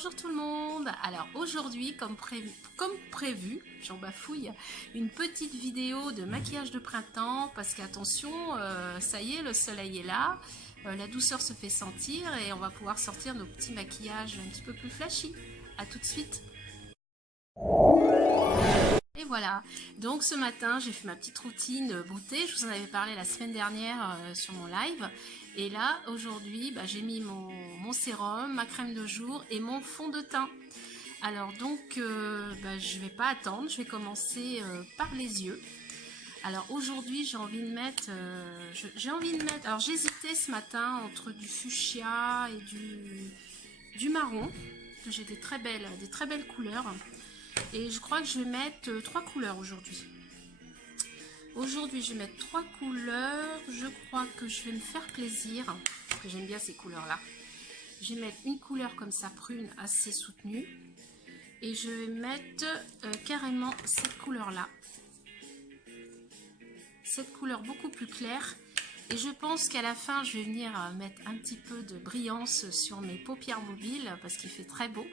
Bonjour tout le monde. Alors aujourd'hui, comme prévu, j'en bafouille, une petite vidéo de maquillage de printemps parce qu'attention, ça y est, le soleil est là, la douceur se fait sentir et on va pouvoir sortir nos petits maquillages un petit peu plus flashy. À tout de suite. Et voilà, donc ce matin j'ai fait ma petite routine beauté, je vous en avais parlé la semaine dernière sur mon live. Et là aujourd'hui j'ai mis mon sérum, ma crème de jour et mon fond de teint. Alors donc je vais pas attendre, je vais commencer par les yeux. Alors aujourd'hui j'ai envie de mettre, alors j'hésitais ce matin entre du fuchsia et du marron, que j'ai des très belles couleurs. Et je crois que je vais mettre 3 couleurs aujourd'hui. Aujourd'hui, je vais mettre 3 couleurs. Je crois que je vais me faire plaisir, parce que j'aime bien ces couleurs-là. Je vais mettre une couleur comme ça, prune, assez soutenue. Et je vais mettre carrément cette couleur-là. Cette couleur beaucoup plus claire. Et je pense qu'à la fin, je vais venir mettre un petit peu de brillance sur mes paupières mobiles, parce qu'il fait très beau.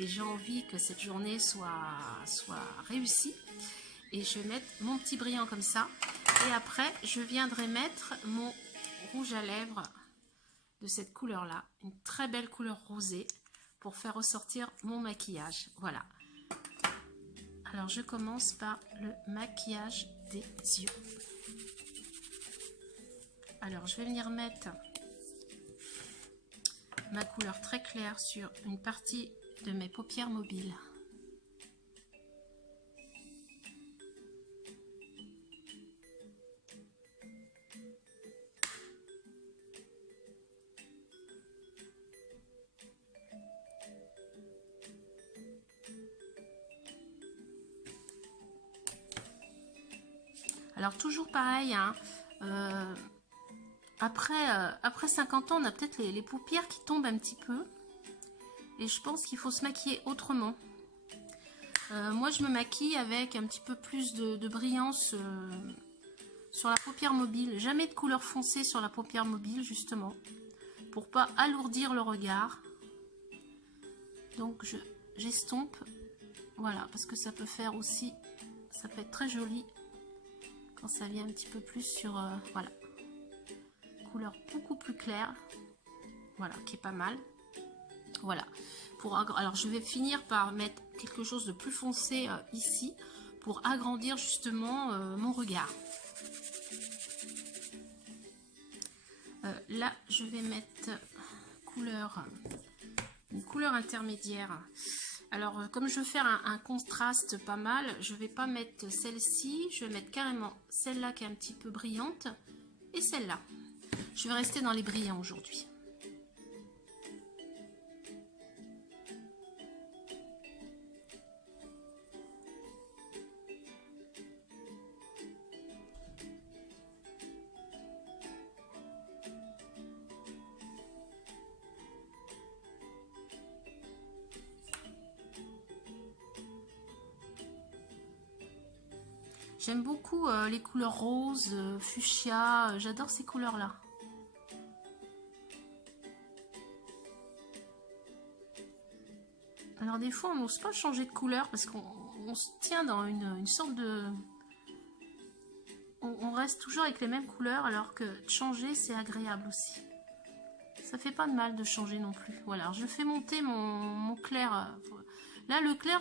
Et j'ai envie que cette journée soit réussie. Et je vais mettre mon petit brillant comme ça. Et après, je viendrai mettre mon rouge à lèvres de cette couleur-là. Une très belle couleur rosée pour faire ressortir mon maquillage. Voilà. Alors, je commence par le maquillage des yeux. Alors, je vais venir mettre ma couleur très claire sur une partie de mes paupières mobiles. Alors toujours pareil, hein, après 50 ans, on a peut-être les paupières qui tombent un petit peu. Et je pense qu'il faut se maquiller autrement. Moi, je me maquille avec un petit peu plus de brillance sur la paupière mobile. Jamais de couleur foncée sur la paupière mobile, justement. Pour pas alourdir le regard. Donc, j'estompe. Voilà, parce que ça peut faire aussi... Ça peut être très joli quand ça vient un petit peu plus sur... voilà. Couleur beaucoup plus claire. Voilà, qui est pas mal. Voilà. Alors je vais finir par mettre quelque chose de plus foncé ici pour agrandir justement mon regard. Là je vais mettre une couleur intermédiaire. Alors comme je veux faire un contraste pas mal, je vais pas mettre celle-ci, je vais mettre carrément celle-là qui est un petit peu brillante et celle-là. Je vais rester dans les brillants aujourd'hui. J'aime beaucoup les couleurs roses, fuchsia, j'adore ces couleurs-là. Alors des fois on n'ose pas changer de couleur parce qu'on se tient dans une sorte de... On reste toujours avec les mêmes couleurs alors que changer c'est agréable aussi. Ça fait pas de mal de changer non plus. Voilà, alors je fais monter mon clair. Là le clair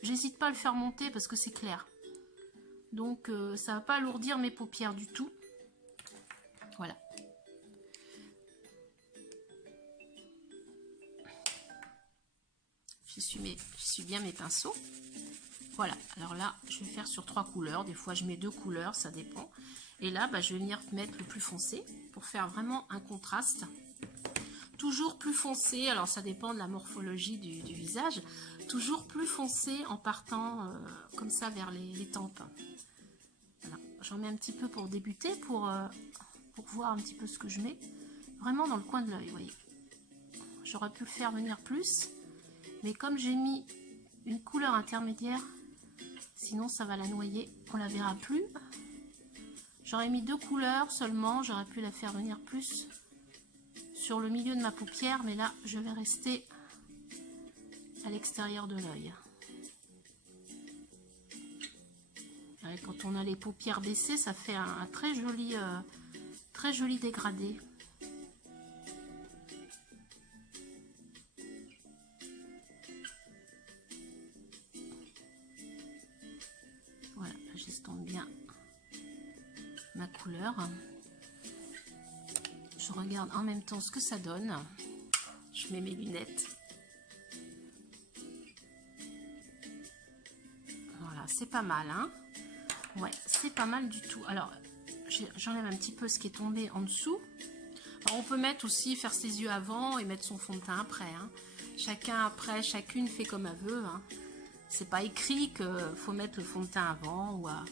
j'hésite pas à le faire monter parce que c'est clair. Donc ça va pas alourdir mes paupières du tout. Voilà. J'essuie bien mes pinceaux. Voilà, alors là je vais faire sur 3 couleurs. Des fois je mets 2 couleurs, ça dépend. Et là je vais venir mettre le plus foncé pour faire vraiment un contraste. Toujours plus foncé, alors ça dépend de la morphologie du visage. Toujours plus foncé en partant comme ça vers les tempes. Voilà. J'en mets un petit peu pour débuter, pour voir un petit peu ce que je mets. Vraiment dans le coin de l'œil, vous voyez. J'aurais pu le faire venir plus, mais comme j'ai mis une couleur intermédiaire, sinon ça va la noyer, on la verra plus. J'aurais mis 2 couleurs seulement, j'aurais pu la faire venir plus sur le milieu de ma paupière, mais là je vais rester à l'extérieur de l'œil. Quand on a les paupières baissées, ça fait un très joli dégradé. Voilà, j'estompe bien ma couleur. Je regarde en même temps ce que ça donne. Je mets mes lunettes. Voilà, c'est pas mal, hein? Ouais, c'est pas mal du tout. Alors, j'enlève un petit peu ce qui est tombé en dessous. Alors, on peut mettre aussi, faire ses yeux avant et mettre son fond de teint après, hein. Chacun après, chacune fait comme elle veut, hein. C'est pas écrit qu'il faut mettre le fond de teint avant ou hein,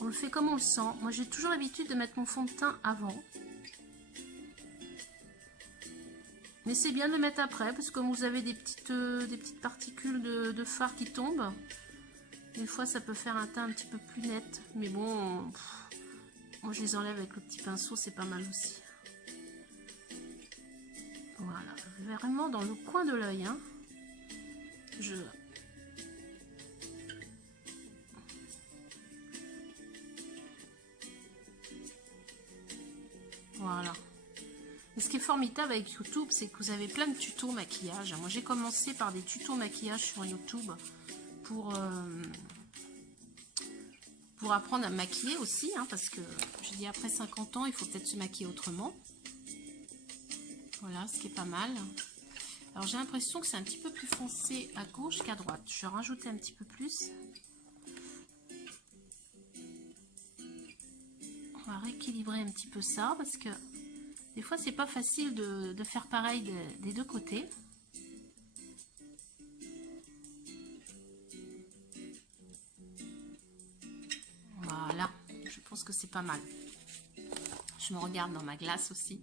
on le fait comme on le sent. Moi, j'ai toujours l'habitude de mettre mon fond de teint avant. Mais c'est bien de le mettre après, parce que comme vous avez des petites particules de fard qui tombent, des fois ça peut faire un teint un petit peu plus net. Mais bon, moi je les enlève avec le petit pinceau, c'est pas mal aussi. Voilà, vraiment dans le coin de l'œil, hein. Voilà. Et ce qui est formidable avec YouTube, c'est que vous avez plein de tutos maquillage. Moi, j'ai commencé par des tutos maquillage sur YouTube pour apprendre à maquiller aussi, hein, parce que je dis après 50 ans, il faut peut-être se maquiller autrement. Voilà, ce qui est pas mal. Alors, j'ai l'impression que c'est un petit peu plus foncé à gauche qu'à droite. Je vais rajouter un petit peu plus. On va rééquilibrer un petit peu ça, parce que des fois, c'est pas facile de faire pareil des deux côtés. Voilà, je pense que c'est pas mal. Je me regarde dans ma glace aussi.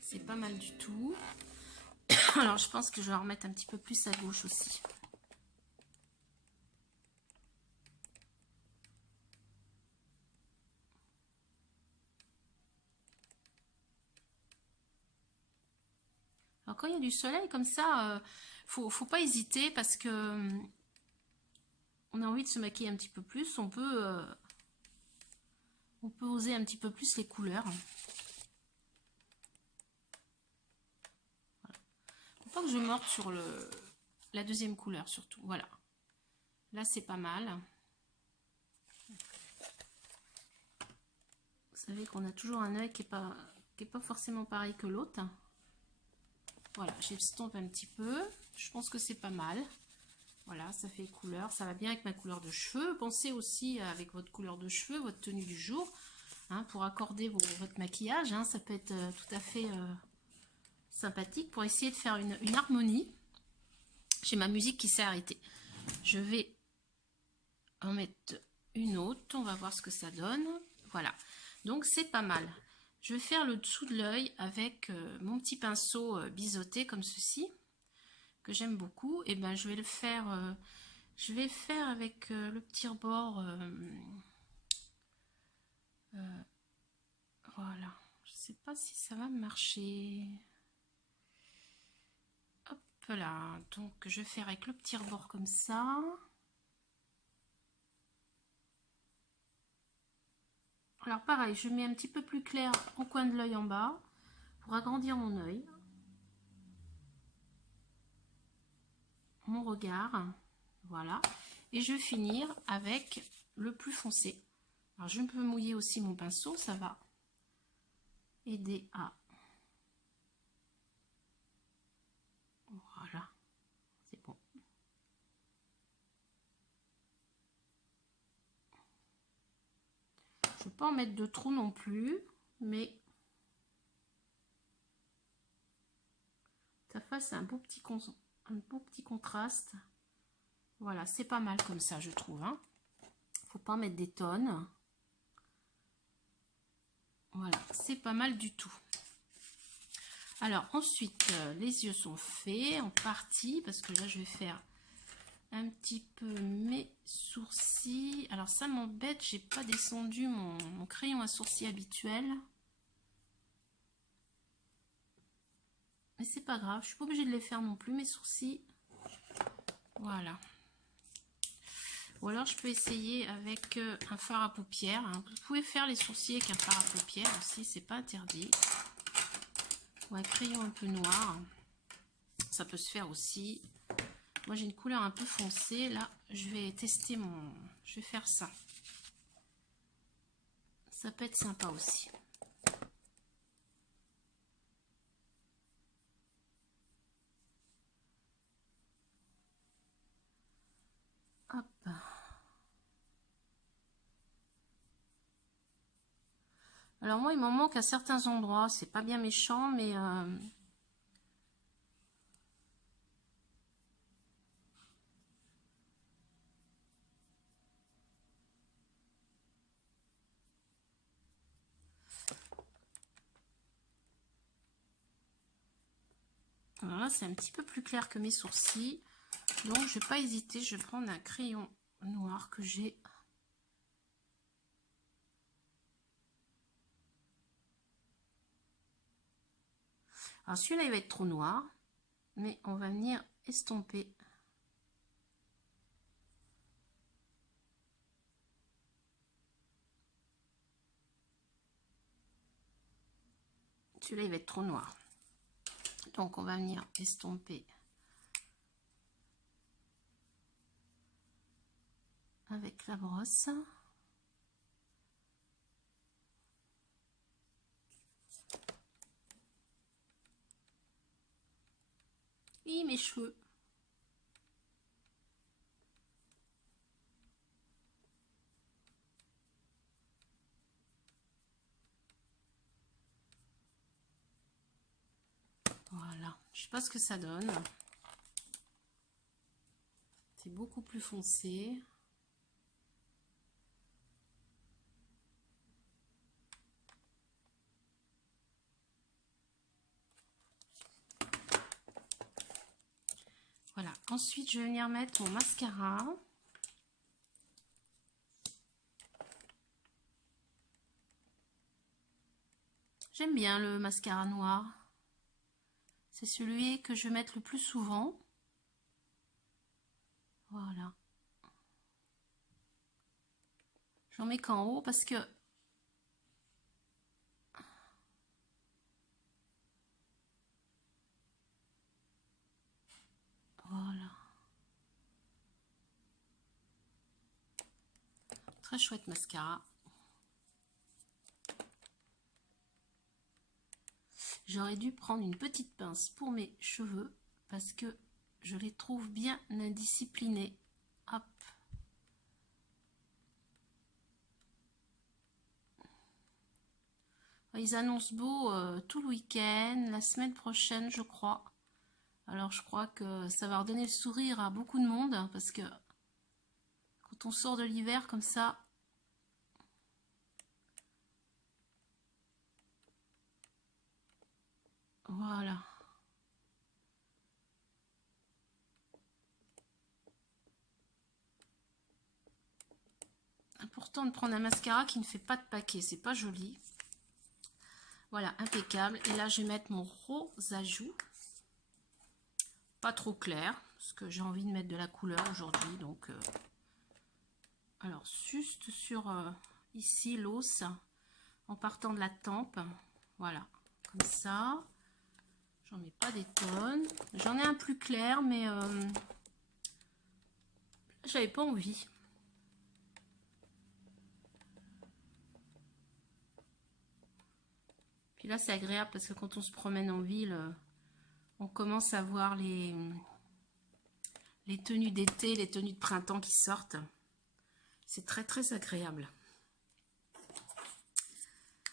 C'est pas mal du tout. Alors, je pense que je vais en remettre un petit peu plus à gauche aussi. Alors, quand il y a du soleil comme ça, faut pas hésiter parce que on a envie de se maquiller un petit peu plus. On peut oser un petit peu plus les couleurs. Voilà. Faut pas que je morde sur la deuxième couleur surtout. Voilà. Là, c'est pas mal. Vous savez qu'on a toujours un œil qui est pas forcément pareil que l'autre. Voilà, j'estompe un petit peu. Je pense que c'est pas mal. Voilà, ça fait couleur. Ça va bien avec ma couleur de cheveux. Pensez aussi avec votre couleur de cheveux, votre tenue du jour, hein, pour accorder votre maquillage. Hein, ça peut être tout à fait sympathique pour essayer de faire une harmonie. J'ai ma musique qui s'est arrêtée. Je vais en mettre une autre. On va voir ce que ça donne. Voilà, donc c'est pas mal. Je vais faire le dessous de l'œil avec mon petit pinceau biseauté comme ceci, que j'aime beaucoup. Et ben je vais le faire, avec le petit rebord. Voilà, je sais pas si ça va marcher. Hop là, donc je vais faire avec le petit rebord comme ça. Alors pareil, je mets un petit peu plus clair au coin de l'œil en bas pour agrandir mon œil, mon regard, voilà. Et je vais finir avec le plus foncé. Alors je peux mouiller aussi mon pinceau, ça va aider à... Voilà, c'est bon. Je ne veux pas en mettre de trop non plus, mais ça fasse un beau petit contraste. Voilà, c'est pas mal comme ça, je trouve. Hein. Faut pas en mettre des tonnes. Voilà, c'est pas mal du tout. Alors ensuite, les yeux sont faits en partie, parce que là je vais faire un petit peu mes sourcils. Alors ça m'embête, j'ai pas descendu mon crayon à sourcils habituel. Mais c'est pas grave, je suis pas obligée de les faire non plus, mes sourcils. Voilà. Ou alors je peux essayer avec un fard à paupières. Hein. Vous pouvez faire les sourcils avec un fard à paupières aussi, c'est pas interdit. Ou un crayon un peu noir. Ça peut se faire aussi. Moi j'ai une couleur un peu foncée. Là, je vais tester mon... Je vais faire ça. Ça peut être sympa aussi. Hop. Alors moi, il m'en manque à certains endroits. C'est pas bien méchant, mais... Alors là, c'est un petit peu plus clair que mes sourcils. Donc, je vais pas hésiter. Je vais prendre un crayon noir que j'ai. Alors, celui-là, il va être trop noir. Mais on va venir estomper. Celui-là, il va être trop noir. Donc, on va venir estomper avec la brosse. Et mes cheveux. Voilà. Je sais pas ce que ça donne. C'est beaucoup plus foncé. Voilà. Ensuite, je vais venir mettre mon mascara. J'aime bien le mascara noir. C'est celui que je vais mettre le plus souvent. Voilà. J'en mets qu'en haut parce que... Voilà. Très chouette mascara. J'aurais dû prendre une petite pince pour mes cheveux parce que je les trouve bien indisciplinés. Hop. Ils annoncent beau tout le week-end, la semaine prochaine, je crois. Alors, je crois que ça va redonner le sourire à beaucoup de monde hein, parce que quand on sort de l'hiver comme ça, voilà. Important de prendre un mascara qui ne fait pas de paquet, c'est pas joli. Voilà, impeccable. Et là, je vais mettre mon rose à joues. Pas trop clair, parce que j'ai envie de mettre de la couleur aujourd'hui. Donc, alors, juste sur ici, l'os, en partant de la tempe. Voilà, comme ça. J'en mets pas des tonnes. J'en ai un plus clair, mais j'avais pas envie. Puis là, c'est agréable parce que quand on se promène en ville, on commence à voir les tenues d'été, les tenues de printemps qui sortent. C'est très très agréable.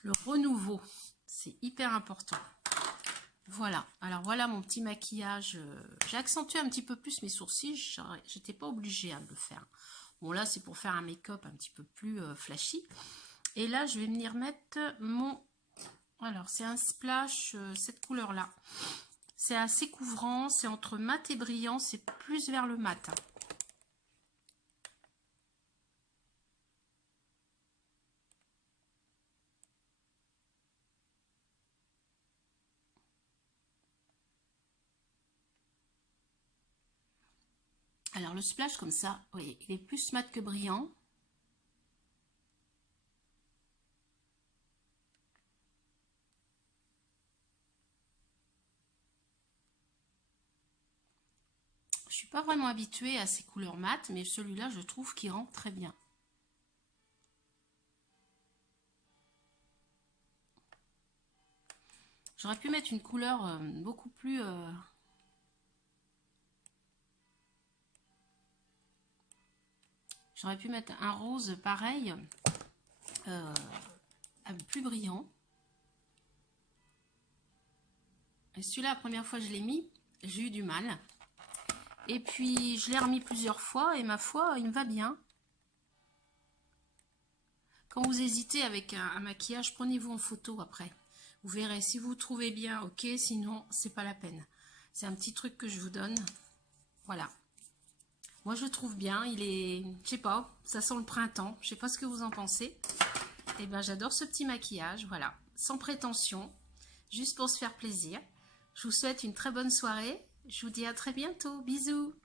Le renouveau, c'est hyper important. Voilà, alors voilà mon petit maquillage. J'ai accentué un petit peu plus mes sourcils, j'étais pas obligée à le faire. Bon là, c'est pour faire un make-up un petit peu plus flashy. Et là, je vais venir mettre mon... Alors, c'est un splash, cette couleur-là. C'est assez couvrant, c'est entre mat et brillant, c'est plus vers le mat. Alors le splash comme ça, vous voyez, il est plus mat que brillant. Je suis pas vraiment habituée à ces couleurs mat, mais celui-là, je trouve qu'il rend très bien. J'aurais pu mettre une couleur beaucoup plus... J'aurais pu mettre un rose pareil, plus brillant. Et celui-là, la première fois que je l'ai mis, j'ai eu du mal. Et puis, je l'ai remis plusieurs fois et ma foi, il me va bien. Quand vous hésitez avec un maquillage, prenez-vous en photo après. Vous verrez, si vous trouvez bien, ok, sinon, c'est pas la peine. C'est un petit truc que je vous donne. Voilà. Moi, je le trouve bien. Il est, je sais pas, ça sent le printemps. Je sais pas ce que vous en pensez. Et ben, j'adore ce petit maquillage. Voilà, sans prétention, juste pour se faire plaisir. Je vous souhaite une très bonne soirée. Je vous dis à très bientôt. Bisous.